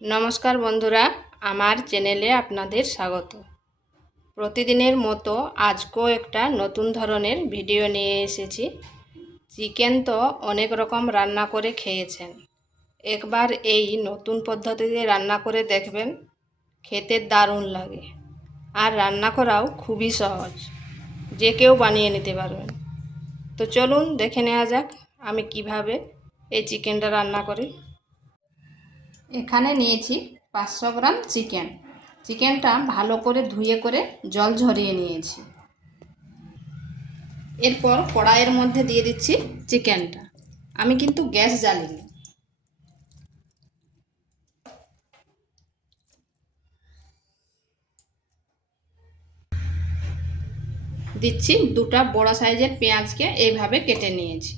নমস্কার বন্ধুরা, আমার চ্যানেলে আপনাদের স্বাগত। প্রতিদিনের মতো আজকেও একটা নতুন ধরনের ভিডিও নিয়ে এসেছি। চিকেন তো অনেক রকম রান্না করে খেয়েছেন। একবার এই নতুন পদ্ধতিতে রান্না করে দেখবেন, খেতে দারুণ লাগে। আর রান্না করাও খুবই সহজ, যে কেউ বানিয়ে নিতে পারবেন। তো চলুন দেখে নেওয়া যাক আমি কীভাবে এই চিকেনটা রান্না করি। এখানে নিয়েছি পাঁচশো গ্রাম চিকেন। চিকেনটা ভালো করে ধুয়ে করে জল ঝরিয়ে নিয়েছি। এরপর কড়াইয়ের মধ্যে দিয়ে দিচ্ছি চিকেনটা। আমি কিন্তু গ্যাস জ্বালিনি। দিচ্ছি দুটা বড় সাইজের পেঁয়াজকে এইভাবে কেটে নিয়েছি।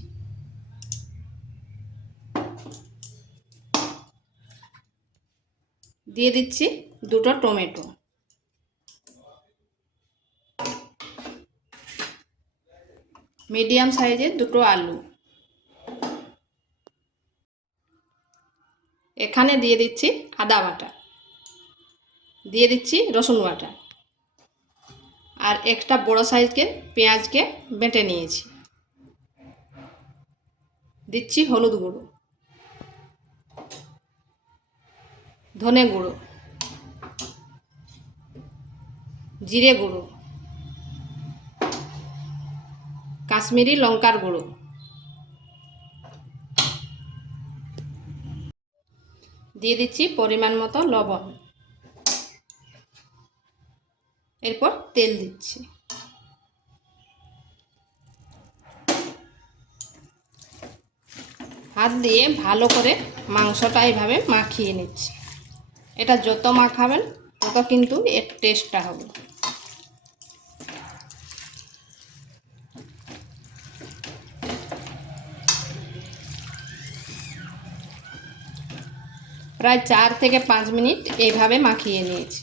দিয়ে দিচ্ছি দুটো টমেটো। মিডিয়াম সাইজের দুটো আলু। এখানে দিয়ে দিচ্ছি আদা বাটা। দিয়ে দিচ্ছি রসুন বাটা। আর একটা বড় সাইজকে পেঁয়াজকে বেটে নিয়েছি। দিচ্ছি হলুদ গুঁড়ো। ধনে গুঁড়ো। জিরে গুঁড়ো। কাশ্মীরি লঙ্কার গুঁড়ো। দিয়ে দিচ্ছি পরিমাণ মতো লবণ। এরপর তেল দিচ্ছি। হাত দিয়ে ভালো করে মাংসটা এইভাবে মাখিয়ে নিচ্ছি। এটা যত মাখাবেন, তত কিন্তু এর টেস্টটা হবে। প্রায় চার থেকে পাঁচ মিনিট এইভাবে মাখিয়ে নিয়েছি।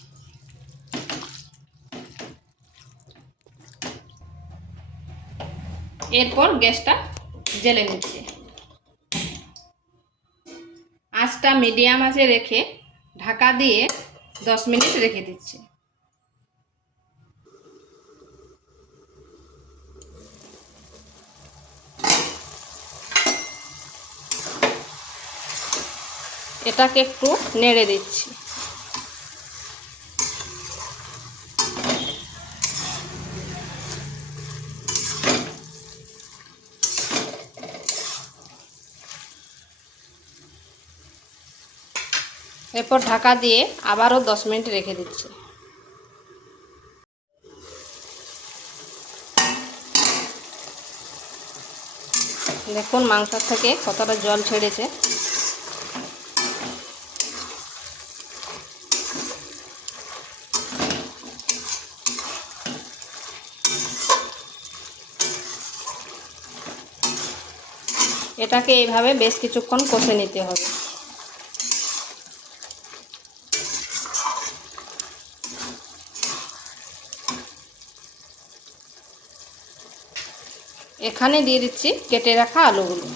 এরপর গ্যাসটা জেলে নিচ্ছি। আঁচটা মিডিয়াম আঁচে রেখে ঢাকা দিয়ে দশ মিনিট রেখে দিচ্ছি। এটাকে একটু নেড়ে দিচ্ছি। এরপর ঢাকা দিয়ে আবারও দশ মিনিট রেখে দিচ্ছি। দেখুন মাংস থেকে কতটা জল ছেড়েছে। এটাকে এইভাবে বেশ কিছুক্ষণ কষে নিতে হবে। এখানে দিয়ে দিচ্ছি কেটে রাখা আলুগুলো।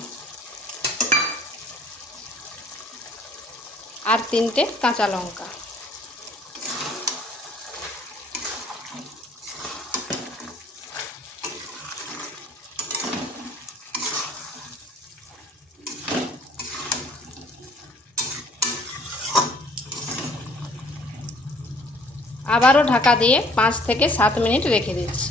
আর তিনটে কাঁচা লঙ্কা। আবারও ঢাকা দিয়ে পাঁচ থেকে সাত মিনিট রেখে দিচ্ছি।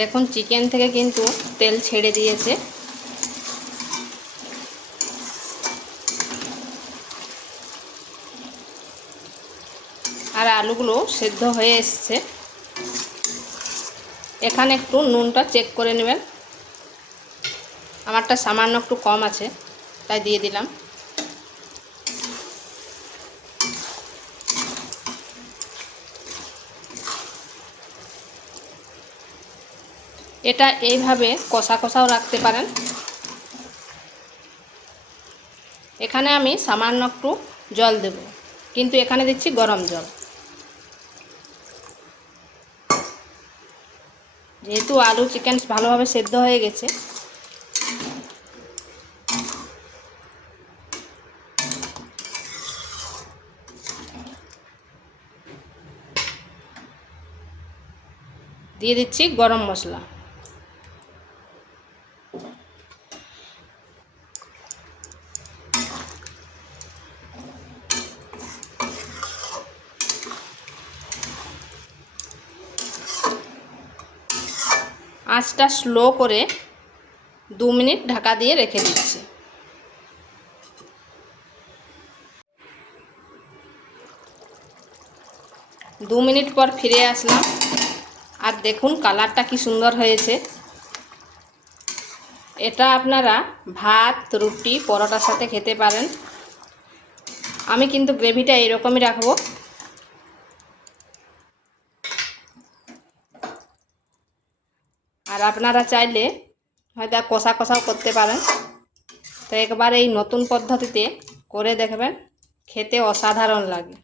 দেখুন চিকেন থেকে কিন্তু তেল ছেড়ে দিয়েছে। আর আলুগুলো সেদ্ধ হয়ে এসছে। এখানে একটু নুনটা চেক করে নেবেন। আমারটা সামান্য একটু কম আছে, তাই দিয়ে দিলাম। এটা এইভাবে কষা কষাও রাখতে পারেন। এখানে আমি সামান্য একটু জল দেব, কিন্তু এখানে দিচ্ছি গরম জল। যেহেতু আলু চিকেন ভালোভাবে সেদ্ধ হয়ে গেছে, দিয়ে দিচ্ছি গরম মশলা। আঁচটা স্লো করে দু মিনিট ঢাকা দিয়ে রেখে দিচ্ছি। দু মিনিট পর ফিরে আসলাম। আর দেখুন কালারটা কি সুন্দর হয়েছে। এটা আপনারা ভাত, রুটি, পরোটার সাথে খেতে পারেন। আমি কিন্তু গ্রেভিটা এইরকমই রাখব। আর আপনারা চাইলে হয়তো কষা কষাও করতে পারেন। তো একবার এই নতুন পদ্ধতিতে করে দেখবেন, খেতে অসাধারণ লাগে।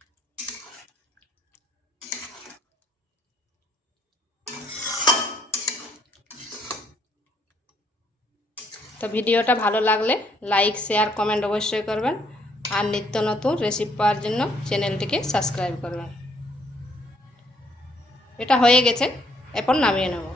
তো ভিডিওটা ভালো লাগলে লাইক, শেয়ার, কমেন্ট অবশ্যই করবেন। আর নিত্য নতুন রেসিপি পাওয়ার জন্য চ্যানেলটিকে সাবস্ক্রাইব করবেন। এটা হয়ে গেছে, এরপর নামিয়ে নেব।